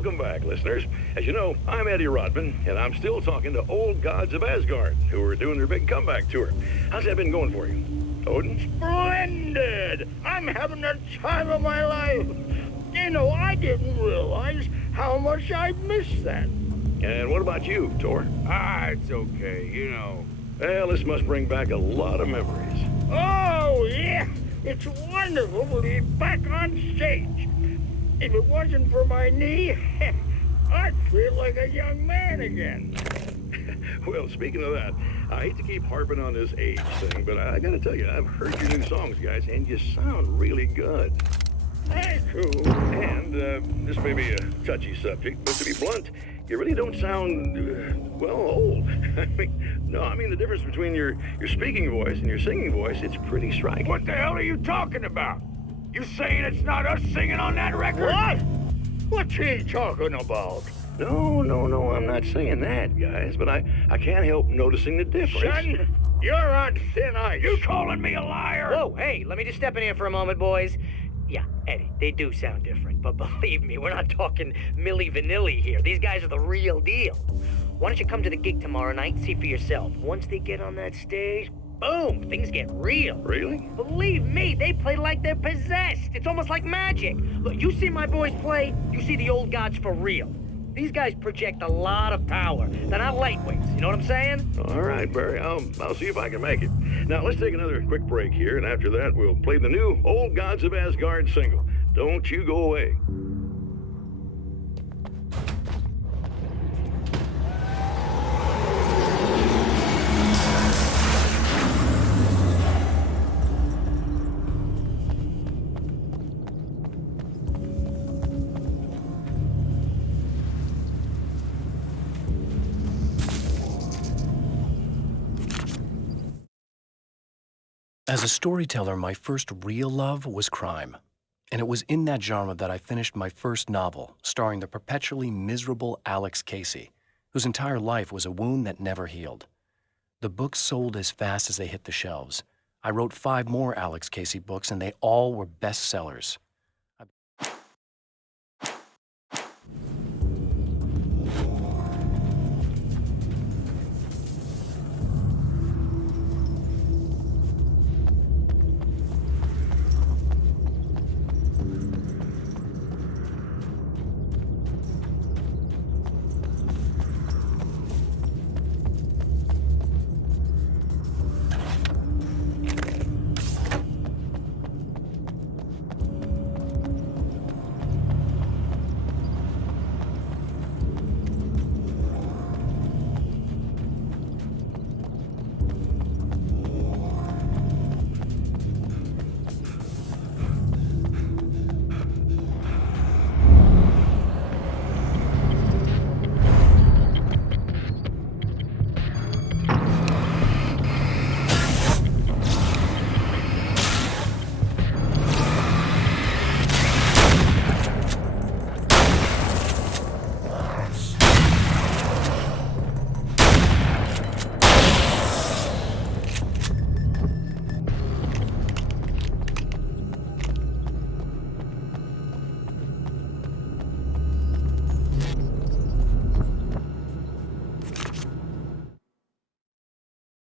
welcome back, listeners. As you know, I'm Eddie Rodman, and I'm still talking to old gods of Asgard, who are doing their big comeback tour. How's that been going for you? Odin? Splendid! I'm having the time of my life. You know, I didn't realize how much I'd missed that. And what about you, Thor? It's okay, you know. Well, this must bring back a lot of memories. Oh, yeah. It's wonderful to be back on stage. If it wasn't for my knee, I'd feel like a young man again. Well, speaking of that, I hate to keep harping on this age thing, but I gotta tell you, I've heard your new songs, guys, and you sound really good. Thank you. And this may be a touchy subject, but to be blunt, you really don't sound, well, old. I mean the difference between your speaking voice and your singing voice, it's pretty striking. What the hell are you talking about? You saying it's not us singing on that record? What? What's he talking about? No, I'm not saying that, guys, but I can't help noticing the difference. Son, you're on thin ice. You calling me a liar? Whoa, hey, let me just step in here for a moment, boys. Yeah, Eddie, they do sound different, but believe me, we're not talking Milli Vanilli here. These guys are the real deal. Why don't you come to the gig tomorrow night and see for yourself? Once they get on that stage, boom, things get real. Really? Believe me, they play like they're possessed. It's almost like magic. Look, you see my boys play, you see the old gods for real. These guys project a lot of power. They're not lightweights, you know what I'm saying? All right, Barry, I'll see if I can make it. Now, let's take another quick break here, and after that, we'll play the new Old Gods of Asgard single. Don't you go away. As a storyteller, my first real love was crime. And it was in that genre that I finished my first novel, starring the perpetually miserable Alex Casey, whose entire life was a wound that never healed. The books sold as fast as they hit the shelves. I wrote 5 more Alex Casey books, and they all were bestsellers.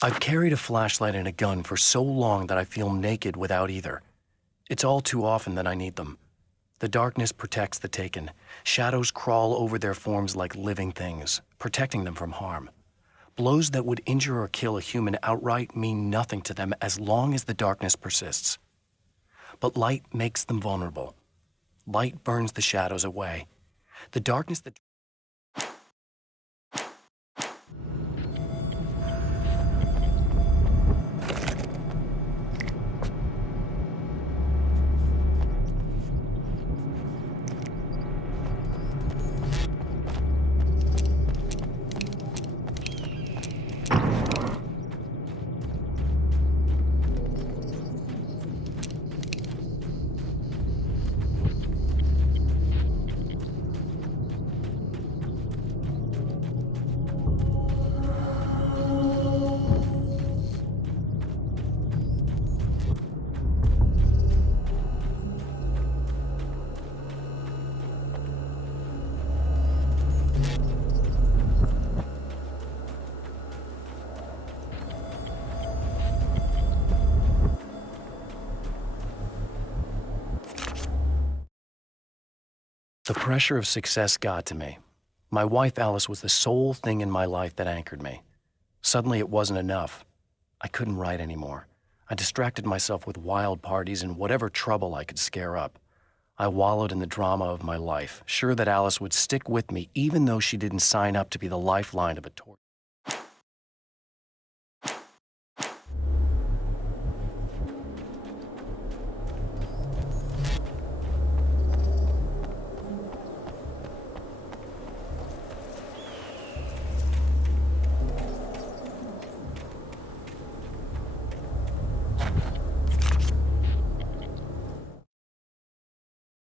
I've carried a flashlight and a gun for so long that I feel naked without either. It's all too often that I need them. The darkness protects the taken. Shadows crawl over their forms like living things, protecting them from harm. Blows that would injure or kill a human outright mean nothing to them as long as the darkness persists. But light makes them vulnerable. Light burns the shadows away. The darkness that... The pressure of success got to me. My wife Alice was the sole thing in my life that anchored me. Suddenly it wasn't enough. I couldn't write anymore. I distracted myself with wild parties and whatever trouble I could scare up. I wallowed in the drama of my life, sure that Alice would stick with me even though she didn't sign up to be the lifeline of a torch.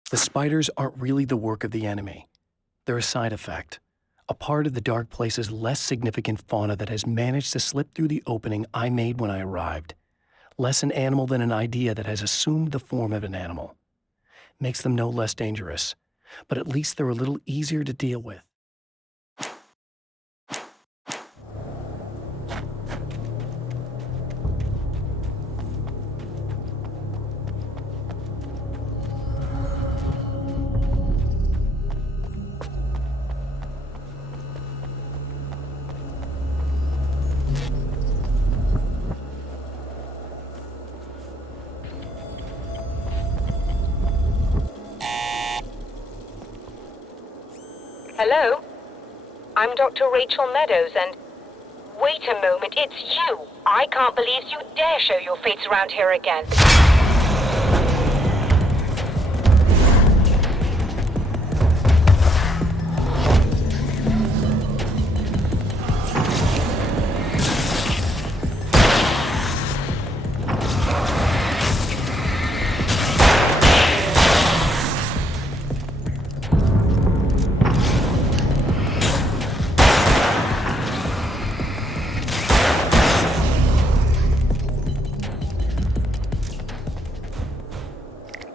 The spiders aren't really the work of the enemy. They're a side effect, a part of the dark place's less significant fauna that has managed to slip through the opening I made when I arrived. Less an animal than an idea that has assumed the form of an animal. Makes them no less dangerous, but at least they're a little easier to deal with. Hello? I'm Dr. Rachel Meadows, and... Wait a moment, it's you! I can't believe you dare show your face around here again.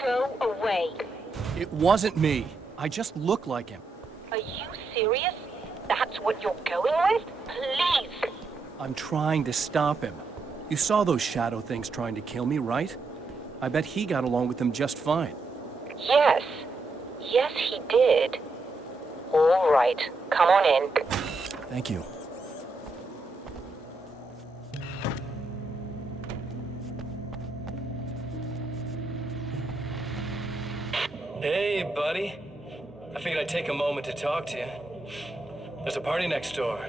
Go away. It wasn't me. I just look like him. Are you serious? That's what you're going with? Please! I'm trying to stop him. You saw those shadow things trying to kill me, right? I bet he got along with them just fine. Yes. Yes, he did. All right. Come on in. Thank you. Hey, buddy. I figured I'd take a moment to talk to you. There's a party next door.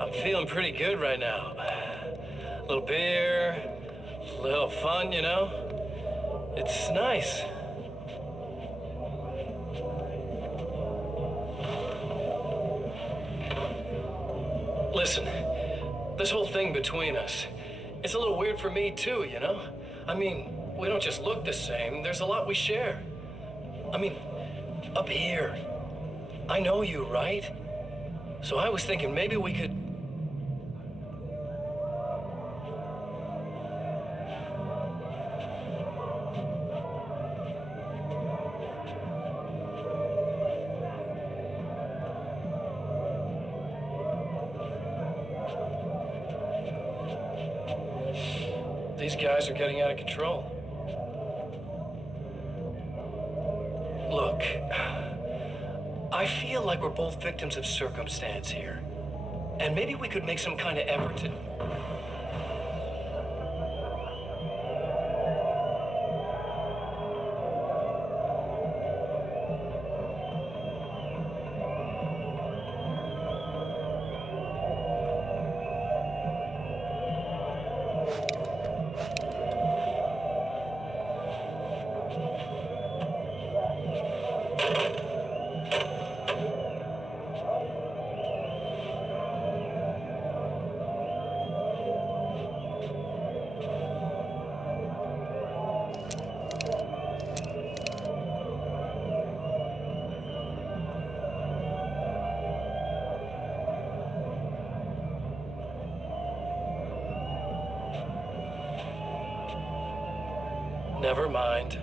I'm feeling pretty good right now. A little beer, a little fun, you know? It's nice. Listen, this whole thing between us, it's a little weird for me too, you know? I mean, we don't just look the same, there's a lot we share. I mean, up here, I know you, right? So I was thinking maybe we could... These guys are getting out of control. Look, I feel like we're both victims of circumstance here. And maybe we could make some kind of effort to... Never mind.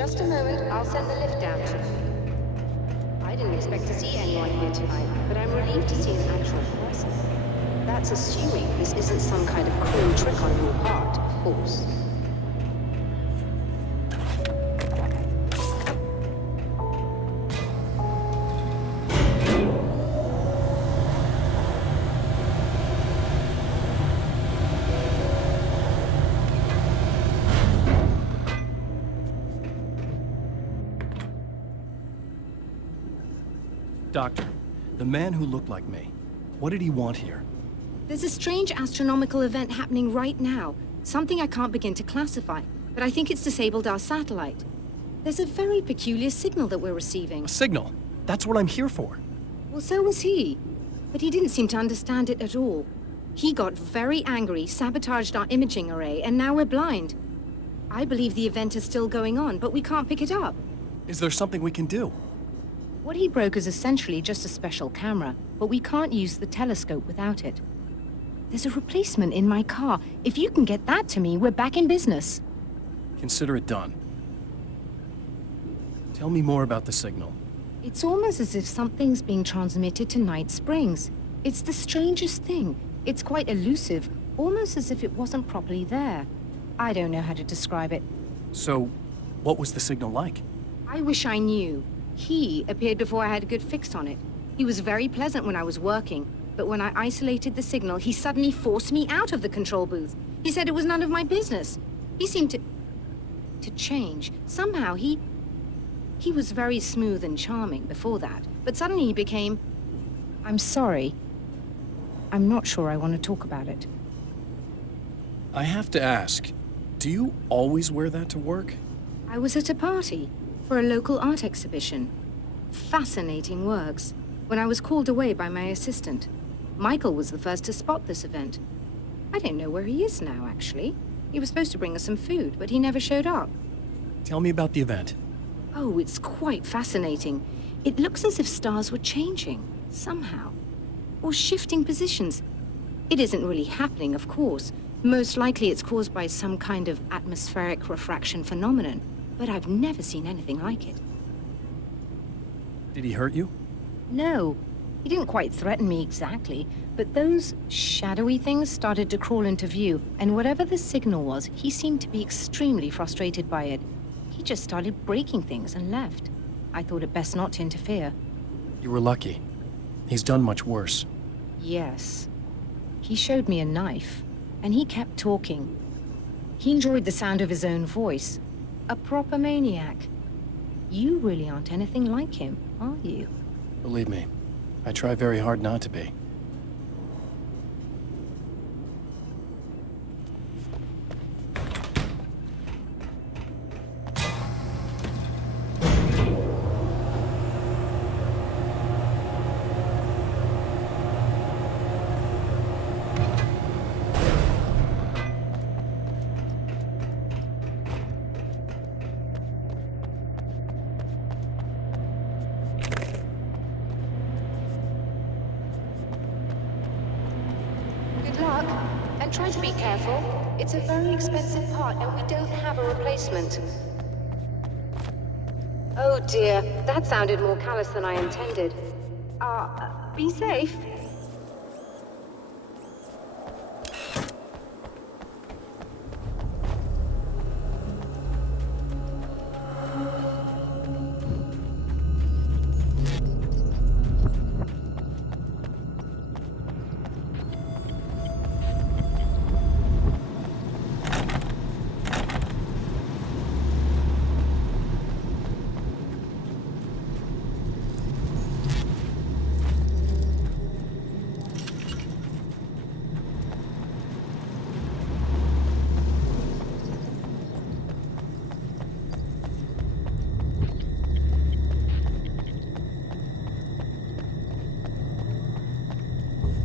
Just a moment, I'll send the lift down to you. I didn't expect to see anyone here tonight, but I'm relieved to see an actual person. That's assuming this isn't some kind of cruel trick on your part, of course. Doctor, the man who looked like me, what did he want here? There's a strange astronomical event happening right now. Something I can't begin to classify, but I think it's disabled our satellite. There's a very peculiar signal that we're receiving. A signal? That's what I'm here for. Well, so was he. But he didn't seem to understand it at all. He got very angry, sabotaged our imaging array, and now we're blind. I believe the event is still going on, but we can't pick it up. Is there something we can do? What he broke is essentially just a special camera, but we can't use the telescope without it. There's a replacement in my car. If you can get that to me, we're back in business. Consider it done. Tell me more about the signal. It's almost as if something's being transmitted to Night Springs. It's the strangest thing. It's quite elusive, almost as if it wasn't properly there. I don't know how to describe it. So, what was the signal like? I wish I knew. He appeared before I had a good fix on it. He was very pleasant when I was working, but when I isolated the signal, he suddenly forced me out of the control booth. He said it was none of my business. He seemed to change. Somehow he was very smooth and charming before that, but suddenly he became... I'm sorry. I'm not sure I want to talk about it. I have to ask, do you always wear that to work? I was at a party for a local art exhibition. Fascinating works. When I was called away by my assistant, Michael was the first to spot this event. I don't know where he is now, actually. He was supposed to bring us some food, but he never showed up. Tell me about the event. Oh, it's quite fascinating. It looks as if stars were changing, somehow. Or shifting positions. It isn't really happening, of course. Most likely it's caused by some kind of atmospheric refraction phenomenon. But I've never seen anything like it. Did he hurt you? No. He didn't quite threaten me exactly, but those shadowy things started to crawl into view, and whatever the signal was, he seemed to be extremely frustrated by it. He just started breaking things and left. I thought it best not to interfere. You were lucky. He's done much worse. Yes. He showed me a knife, and he kept talking. He enjoyed the sound of his own voice. A proper maniac. You really aren't anything like him, are you? Believe me, I try very hard not to be. And try to be careful. It's a very expensive part and we don't have a replacement. Oh dear, that sounded more callous than I intended. Be safe.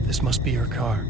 This must be her car.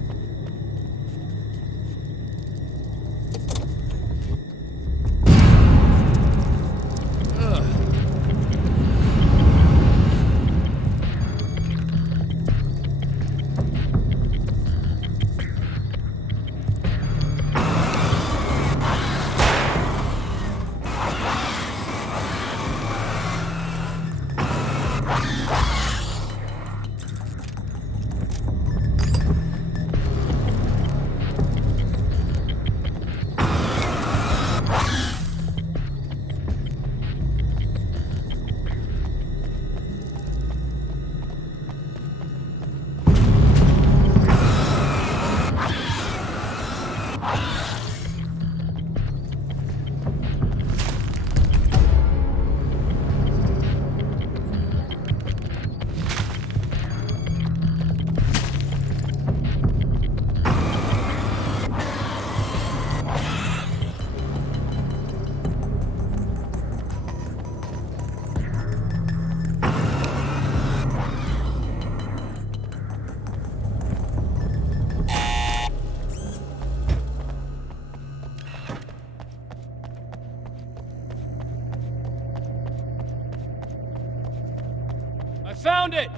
found it!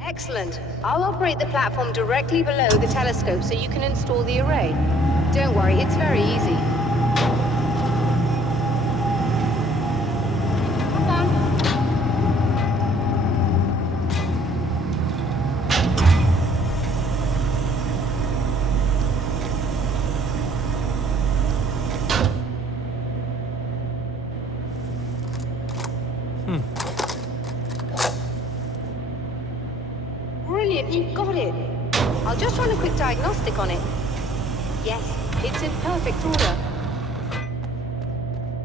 Excellent. I'll operate the platform directly below the telescope so you can install the array. Don't worry, it's very easy. Come on. Brilliant, you've got it. I'll just run a quick diagnostic on it. Yes, it's in perfect order.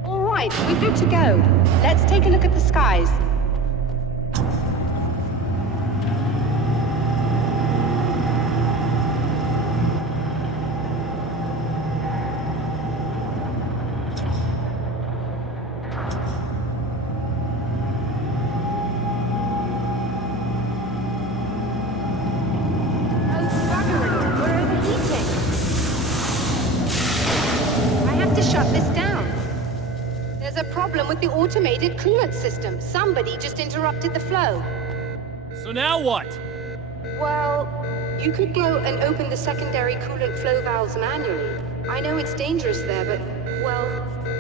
All right, we're good to go. Let's take a look at the skies. With the automated coolant system. Somebody just interrupted the flow. So now what? Well, you could go and open the secondary coolant flow valves manually. I know it's dangerous there, but, well...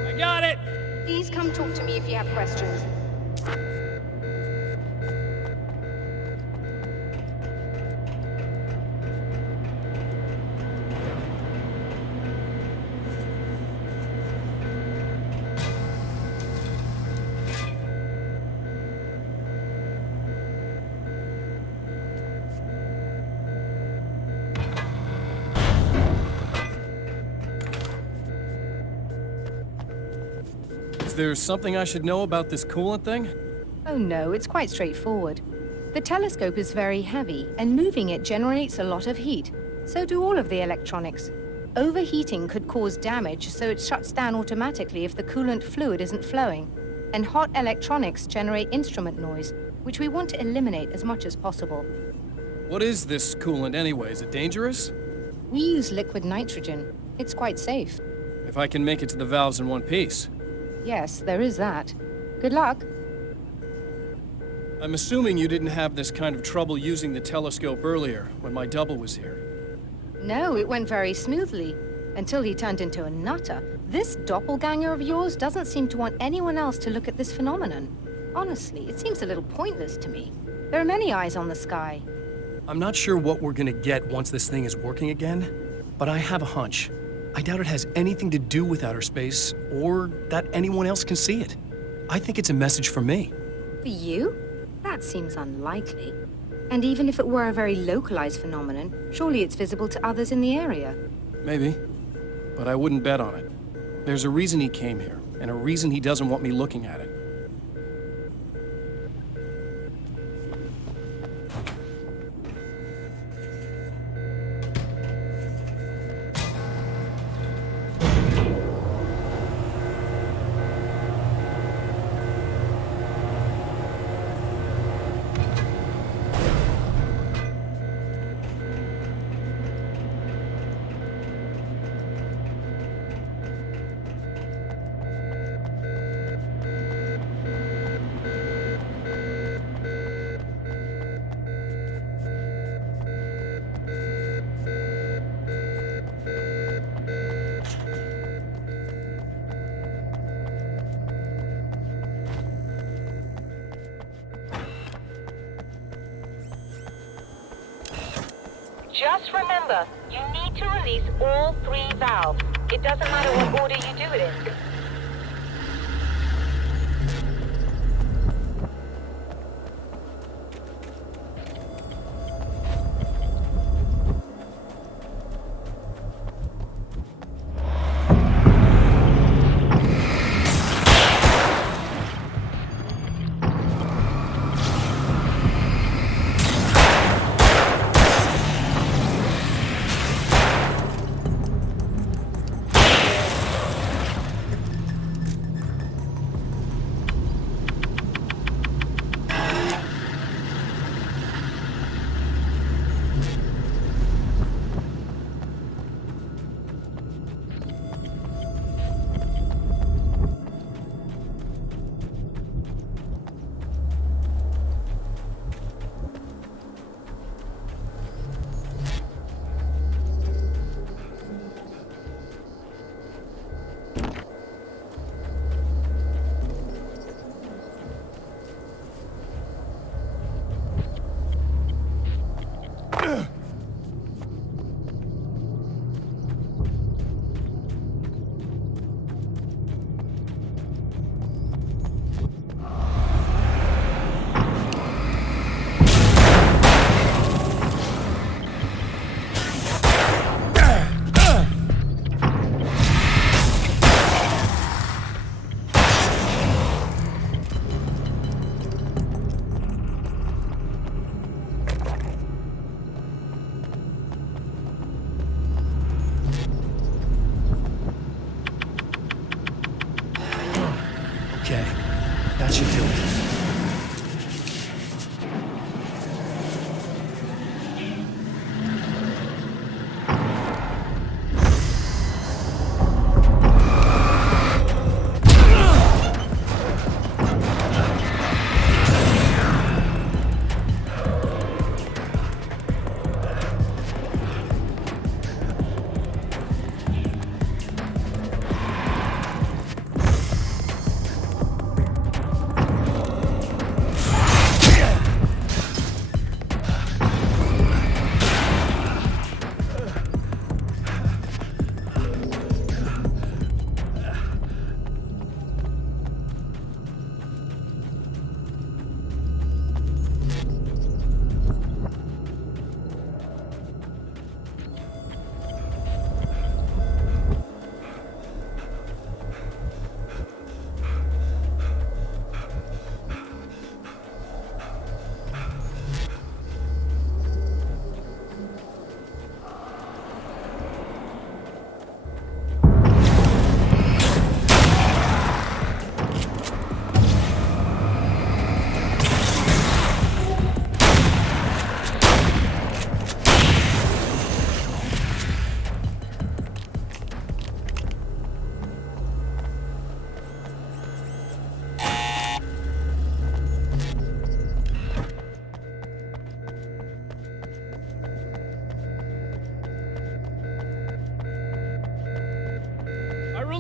I got it! Please come talk to me if you have questions. Is there something I should know about this coolant thing? Oh no, it's quite straightforward. The telescope is very heavy, and moving it generates a lot of heat. So do all of the electronics. Overheating could cause damage, so it shuts down automatically if the coolant fluid isn't flowing. And hot electronics generate instrument noise, which we want to eliminate as much as possible. What is this coolant anyway? Is it dangerous? We use liquid nitrogen. It's quite safe. If I can make it to the valves in one piece. Yes, there is that. Good luck. I'm assuming you didn't have this kind of trouble using the telescope earlier, when my double was here. No, it went very smoothly. Until he turned into a nutter. This doppelganger of yours doesn't seem to want anyone else to look at this phenomenon. Honestly, it seems a little pointless to me. There are many eyes on the sky. I'm not sure what we're gonna get once this thing is working again, but I have a hunch. I doubt it has anything to do with outer space, or that anyone else can see it. I think it's a message for me. For you? That seems unlikely. And even if it were a very localized phenomenon, surely it's visible to others in the area. Maybe, but I wouldn't bet on it. There's a reason he came here, and a reason he doesn't want me looking at it. Just remember, you need to release all 3 valves. It doesn't matter what order you do it in.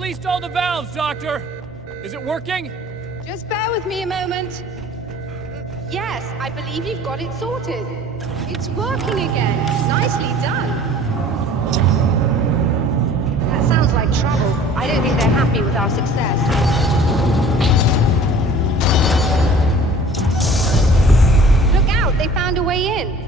released all the valves, Doctor. Is it working? Just bear with me a moment. Yes, I believe you've got it sorted. It's working again. Nicely done. That sounds like trouble. I don't think they're happy with our success. Look out, they found a way in.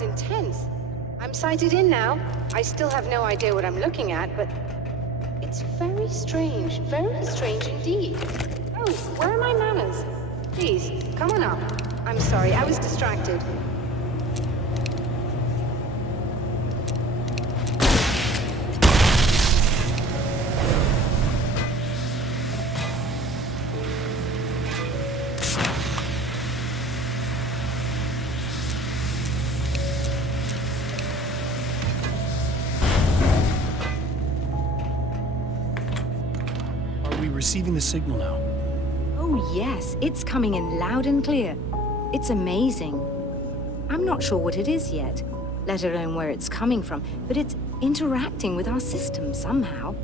Intense. I'm sighted in now. I still have no idea what I'm looking at, but it's very strange indeed. Oh, where are my manners? Please, come on up. I'm sorry, I was distracted. Receiving the signal now. Oh yes, it's coming in loud and clear. It's amazing. I'm not sure what it is yet, let alone where it's coming from, but it's interacting with our system somehow,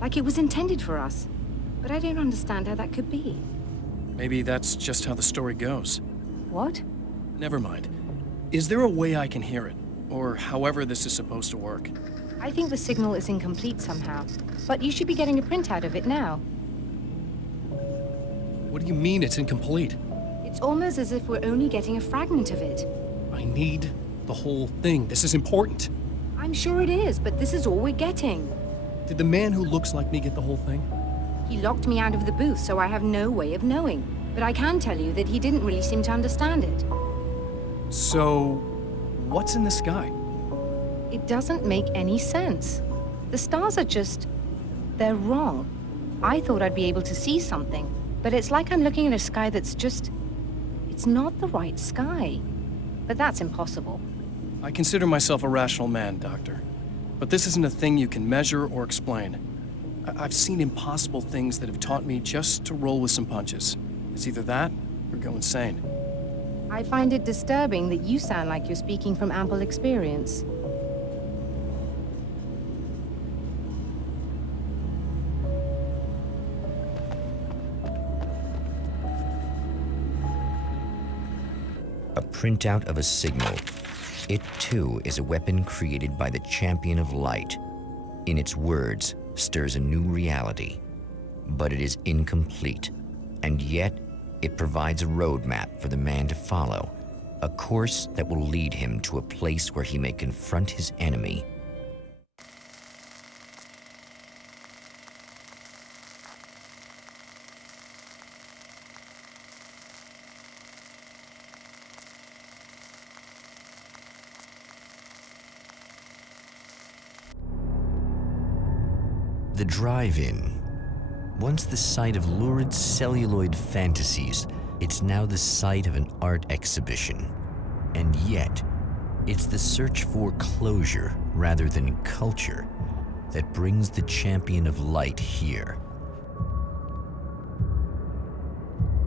like it was intended for us. But I don't understand how that could be. Maybe that's just how the story goes. What? Never mind. Is there a way I can hear it? Or however this is supposed to work? I think the signal is incomplete somehow, but you should be getting a printout of it now. What do you mean it's incomplete? It's almost as if we're only getting a fragment of it. I need the whole thing. This is important. I'm sure it is, but this is all we're getting. Did the man who looks like me get the whole thing? He locked me out of the booth, so I have no way of knowing. But I can tell you that he didn't really seem to understand it. So, what's in the sky? It doesn't make any sense. The stars are just... they're wrong. I thought I'd be able to see something. But it's like I'm looking at a sky that's just... it's not the right sky. But that's impossible. I consider myself a rational man, Doctor. But this isn't a thing you can measure or explain. I've seen impossible things that have taught me just to roll with some punches. It's either that, or go insane. I find it disturbing that you sound like you're speaking from ample experience. A printout of a signal. It, too, is a weapon created by the Champion of Light. In its words, stirs a new reality. But it is incomplete, and yet it provides a roadmap for the man to follow, a course that will lead him to a place where he may confront his enemy. The drive-in. Once the site of lurid celluloid fantasies, it's now the site of an art exhibition. And yet, it's the search for closure rather than culture that brings the Champion of Light here.